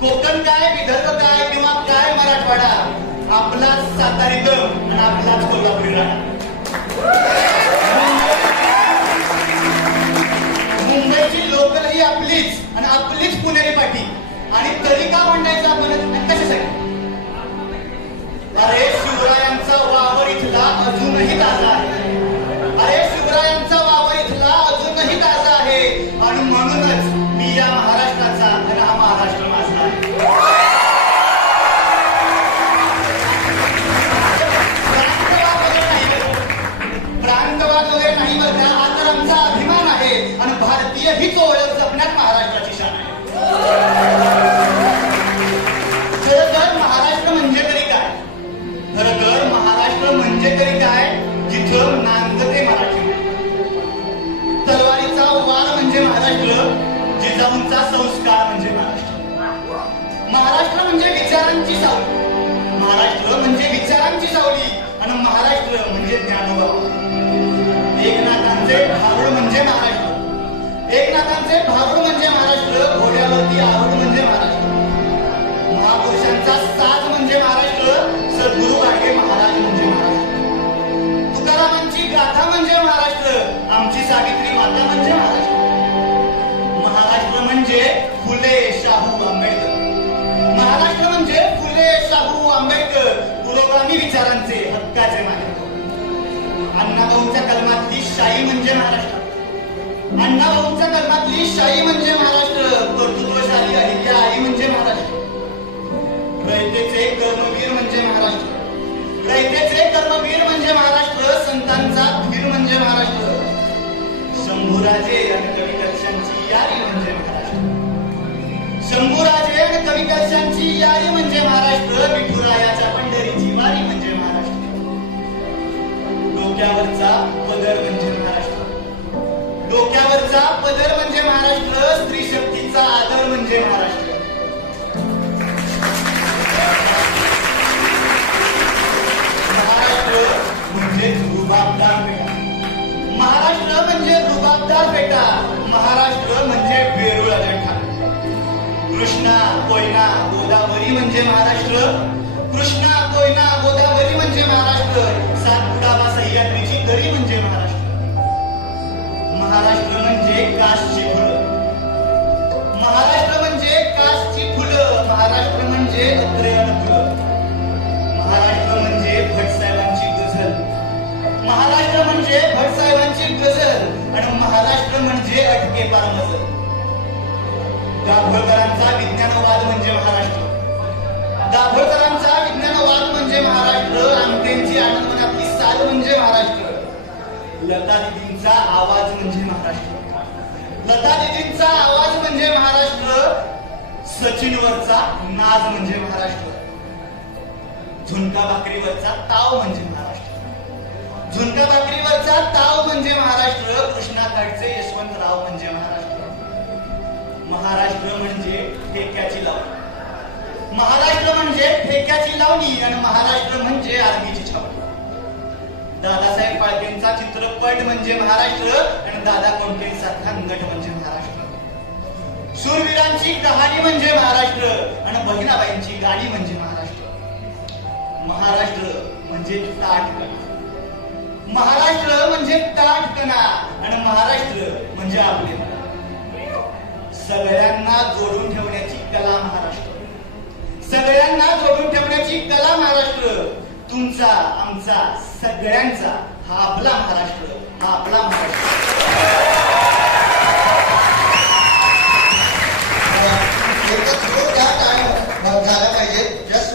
कोकण काय, विदर्भ काय किंवा काय मराठवाडा, आपला सातारी दम आणि आपलाच कोल्हापुरी राणा. मुंबईची लोकल ही आपलीच आणि आपलीच पुणेरी पाठी. आणि तरी का म्हणण्याचं आपण कशासाठी? अरे शिवरायांचा वावर इथला अजूनही ताजा आहे. अरे शिवरायांचा वावर इथला अजूनही ताजा आहे. आणि म्हणूनच मी या महाराष्ट्राचा आणि हा महाराष्ट्र माझा आहे. प्रांतवाद वगैरे नाही बरं का, हा तर आमचा अभिमान आहे. आणि भारतीय हीच ओळख जपण्यात महाराष्ट्राची शान आहे. खरं तर महाराष्ट्र म्हणजे तरी काय? खरं तर महाराष्ट्र म्हणजे तरी काय? जिथं नांदते मराठी. तलवारीचा वार म्हणजे महाराष्ट्र, जिजाऊंचा संस्कार म्हणजे महाराष्ट्र. महाराष्ट्र म्हणजे विचारांची सावली. महाराष्ट्र म्हणजे विचारांची सावली. आणि महाराष्ट्र म्हणजे ज्ञानोबा. एकनाथांचे भारूड म्हणजे महाराष्ट्र. एकनाथांचे भारूड म्हणजे महाराष्ट्र. घोड्यावरती आरूढ म्हणजे महाराष्ट्र. महापुरुषांचा साज म्हणजे महाराष्ट्र. सद्गुरू गाडगे महाराज म्हणजे महाराष्ट्र. तुकारामांची गाथा म्हणजे महाराष्ट्र. आमची सावित्री माता म्हणजे महाराष्ट्र. महाराष्ट्र म्हणजे फुले शाहू आंबेडकर. महाराष्ट्र म्हणजे फुले शाहू आंबेडकर, पुरोगामी विचारांचे हक्काचे मालक. अण्णाभाऊंच्या कलमातली शाही म्हणजे महाराष्ट्र. अण्णाभाऊंच्या कलमातली शाही म्हणजे महाराष्ट्र. कर्तृत्वशाली अहिल्या आई म्हणजे महाराष्ट्र. रयतेचे कर्मवीर म्हणजे महाराष्ट्र. रयतेचे कर्मवीर म्हणजे महाराष्ट्र. संतांचा धीर म्हणजे महाराष्ट्र. शंभूराजे आणि कविकर्षांची यारी म्हणजे महाराष्ट्र. शंभूराजे आणि कविकर्षांची यारी म्हणजे महाराष्ट्र. विठुरायाच्या पंढरीची वारी म्हणजे महाराष्ट्र. डोक्यावरचा पदर म्हणजे महाराष्ट्र. डोक्यावरचा पदर म्हणजे महाराष्ट्र. स्त्री शक्तीचा आदर म्हणजे महाराष्ट्र. महाराष्ट्र म्हणजे रुबाबदार पेटा. महाराष्ट्र म्हणजे रुबाबदार पेटा. महाराष्ट्र म्हणजे वेरूळ अजंठा. कृष्णा, कोयना, गोदावरी म्हणजे महाराष्ट्र. कृष्णा, कोयना, गोदावरी म्हणजे महाराष्ट्र. सातपुडा सह्याद्रीची दरी म्हणजे महाराष्ट्र. महाराष्ट्र म्हणजे कासची फुलं. महाराष्ट्र म्हणजे कासची फुलं. महाराष्ट्र म्हणजे अत्रेयन फुलं. महाराष्ट्र म्हणजे भटसाहेबांची गझल. महाराष्ट्र म्हणजे भटसाहेबांची गझल. आणि महाराष्ट्र म्हणजे अटके पार मजल. दाभोळकरांचा विज्ञानवाद म्हणजे महाराष्ट्र. दाभोळकरांचा विज्ञानवाद म्हणजे महाराष्ट्र. आमटेंची आनंदवनातली साल म्हणजे महाराष्ट्र. लता दिदींचा आवाज म्हणजे महाराष्ट्र. लता दिदींचा आवाज म्हणजे महाराष्ट्र. सचिनवरचा नाच म्हणजे महाराष्ट्र. झुणका भाकरीवरचा ताव म्हणजे महाराष्ट्र. झुणका भाकरीवरचा ताव म्हणजे महाराष्ट्र. कृष्णाकाठचे यशवंतराव म्हणजे महाराष्ट्र. महाराष्ट्र म्हणजे ठेक्याची लावणी. महाराष्ट्र म्हणजे ठेक्याची लावणी. आणि महाराष्ट्र म्हणजे आर्मीची छावणी. दादासाहेब फाळकेंचा चित्रपट म्हणजे महाराष्ट्र. आणि दादा कोंडकेंचा घनगट म्हणजे महाराष्ट्र. शूरवीरांची कहाणी म्हणजे महाराष्ट्र. आणि बहिणाबाईंची गाडी म्हणजे महाराष्ट्र. महाराष्ट्र म्हणजे ताठकणा. महाराष्ट्र म्हणजे ताठकणा. आणि महाराष्ट्र म्हणजे आपले मन. सगळ्यांना जोडून ठेवण्याची कला महाराष्ट्र. सगळ्यांना जोडून ठेवण्याची कला महाराष्ट्र. तुमचा, आमचा, सगळ्यांचा हा आपला महाराष्ट्र. हा आपला